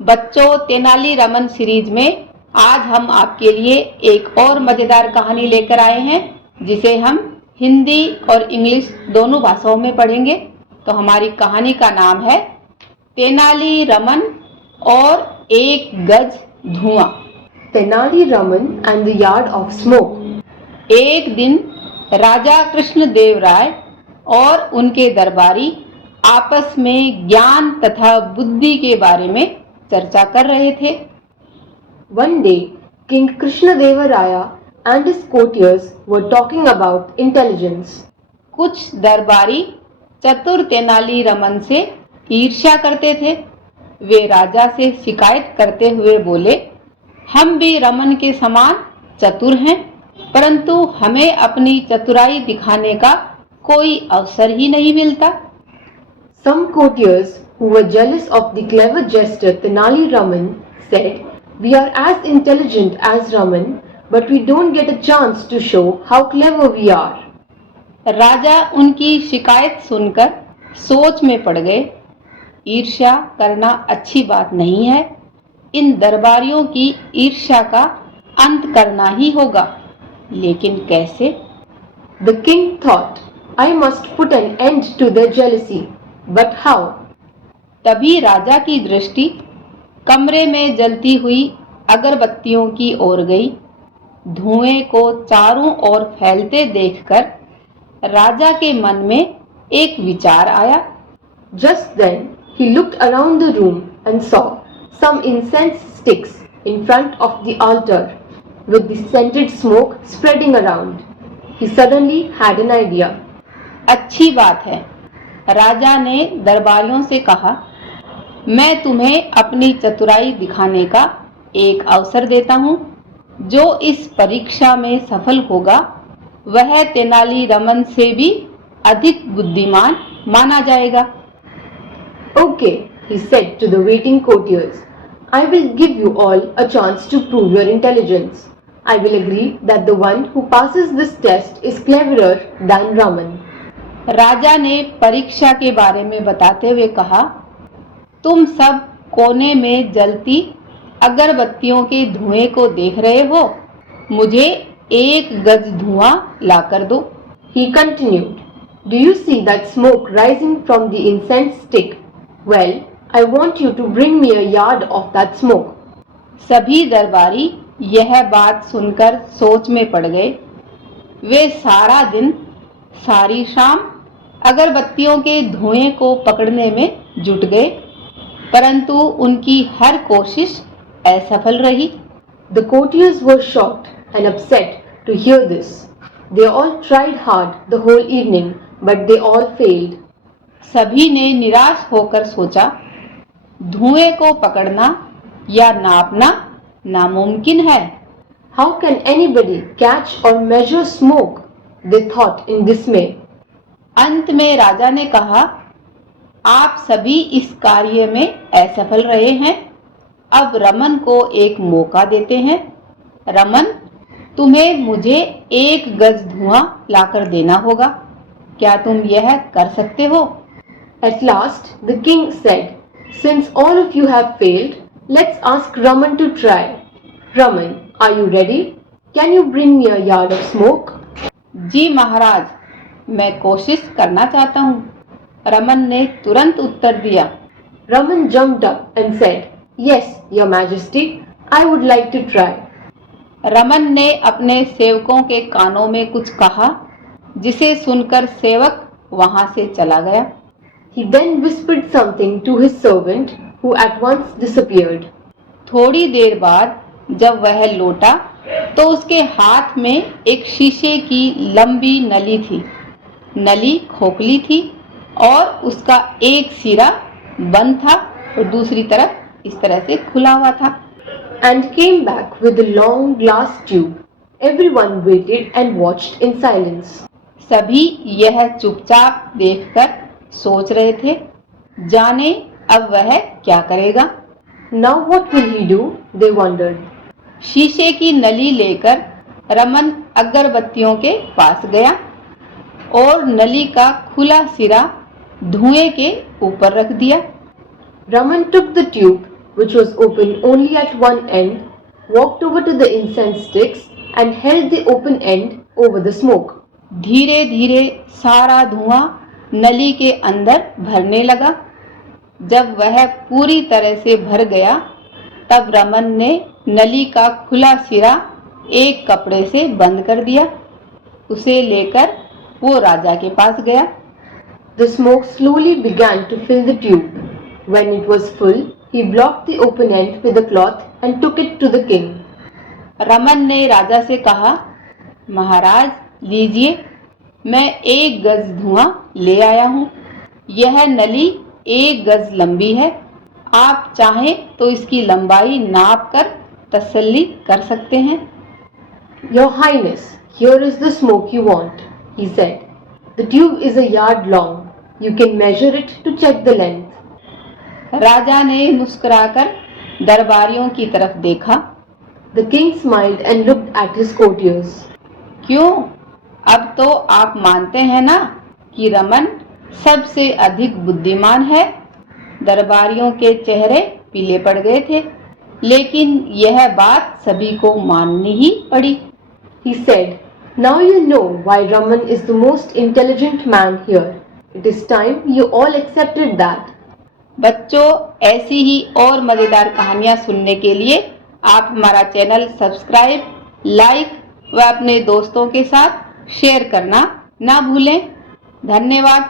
बच्चों, तेनाली रमन सीरीज में आज हम आपके लिए एक और मजेदार कहानी लेकर आए हैं जिसे हम हिंदी और इंग्लिश दोनों भाषाओं में पढ़ेंगे। तो हमारी कहानी का नाम है तेनाली रमन और एक गज धुआं। Tenali Raman and the yard of smoke. एक दिन राजा कृष्णदेव राय और उनके दरबारी आपस में ज्ञान तथा बुद्धि के बारे में चर्चा कर रहे थे। One day, King Krishnadeva and his courtiers were talking about intelligence. कुछ दरबारी चतुर तेनाली रमन से ईर्ष्या करते थे। वे राजा से शिकायत करते हुए बोले, हम भी रमन के समान चतुर हैं, परंतु हमें अपनी चतुराई दिखाने का कोई अवसर ही नहीं मिलता। Some courtiers who were jealous of the clever jester Tenali Raman said, "We are as intelligent as Raman, but we don't get a chance to show how clever we are." राजा उनकी शिकायत सुनकर सोच में पड़ गए। ईर्ष्या करना अच्छी बात नहीं है। इन दरबारियों की ईर्ष्या का अंत करना ही होगा, लेकिन कैसे? The king thought, I must put an end to their jealousy. But how? तभी राजा की दृष्टि कमरे में जलती हुई अगरबत्तियों की ओर गई। धुएं को चारों ओर फैलते देखकर राजा के मन में एक विचार आया। Just then he looked around the room and saw some incense sticks in front of the altar with the scented smoke spreading around. He suddenly had an idea. अच्छी बात है, राजा ने दरबारियों से कहा, मैं तुम्हें अपनी चतुराई दिखाने का एक अवसर देता हूँ। जो इस परीक्षा में सफल होगा वह तेनाली रमन से भी अधिक बुद्धिमान माना जाएगा। Okay, he said to the waiting courtiers, I will give you all a chance to prove your intelligence. I will agree that the one who passes this test is cleverer than Raman. राजा ने परीक्षा के बारे में बताते हुए कहा, तुम सब कोने में जलती अगरबत्तियों के धुएं को देख रहे हो, मुझे एक गज धुआं लाकर दो। He continued, Do you see that smoke rising from the incense stick? Well, I want you to bring me a yard of that smoke. सभी दरबारी यह बात सुनकर सोच में पड़ गए। वे सारा दिन सारी शाम अगरबत्तियों के धुएं को पकड़ने में जुट गए, परंतु उनकी हर कोशिश असफल रही। The courtiers were shocked and upset to hear this. They all tried hard the whole evening, but they all failed. सभी ने निराश होकर सोचा, धुएं को पकड़ना या नापना नामुमकिन है। How can anybody catch or measure smoke? They thought in dismay. अंत में राजा ने कहा, आप सभी इस कार्य में असफल रहे हैं, अब रमन को एक मौका देते हैं। रमन, तुम्हें मुझे एक गज धुआं लाकर देना होगा। क्या तुम यह कर सकते हो? At last, the king said, Since all of you have failed, let's ask Raman to try. Raman, are you ready? Can you bring me a yard of smoke? जी महाराज, मैं कोशिश करना चाहता हूँ, रमन ने तुरंत उत्तर दिया। Raman jumped up and said, Yes, your majesty, I would like to try. Raman ने अपने सेवकों के कानों में कुछ कहा, जिसे सुनकर सेवक वहां से चला गया। He then whispered something to his servant, who at once disappeared. थोड़ी देर बाद जब वह लौटा तो उसके हाथ में एक शीशे की लंबी नली थी। नली खोखली थी और उसका एक सिरा बंद था और दूसरी तरफ इस तरह से खुला हुआ था। And came back with a long glass tube. Everyone waited and watched in silence. सभी यह चुपचाप देखकर सोच रहे थे, जाने अब वह क्या करेगा। Now what will he do? They wondered. शीशे की नली लेकर रमन अगरबत्तियों के पास गया और नली का खुला सिरा धुएं के ऊपर रख दिया। Raman took the tube which was open only at one end, walked over to the incense sticks and held the open end over the smoke. धीरे धीरे सारा धुआं नली के अंदर भरने लगा। जब वह पूरी तरह से भर गया तब रमन ने नली का खुला सिरा एक कपड़े से बंद कर दिया। उसे लेकर वो राजा के पास गया। The smoke slowly began to fill the tube. When it was full, he blocked the open end with a cloth and took it to the king. Raman ने राजा से कहा, महाराज लीजिए, मैं 1 गज धुआं ले आया हूँ। यह नली 1 गज लंबी है। आप चाहें तो इसकी लंबाई नाप कर तसल्ली कर सकते हैं। Your Highness, here is the smoke you want, he said. The tube is a yard long. You can measure it to check the length. राजा ने मुस्कुराकर दरबारियों की तरफ देखा। The king smiled and looked at his courtiers. क्यों? अब तो आप मानते हैं ना कि रमन सबसे अधिक बुद्धिमान है। दरबारियों के चेहरे पीले पड़ गए थे, लेकिन यह बात सभी को माननी ही पड़ी। He said, now you know why Raman is the most intelligent man here. It is time you all accepted that. बच्चों, ऐसी ही और मज़ेदार कहानियाँ सुनने के लिए आप हमारा चैनल सब्सक्राइब, लाइक व अपने दोस्तों के साथ शेयर करना ना भूलें। धन्यवाद।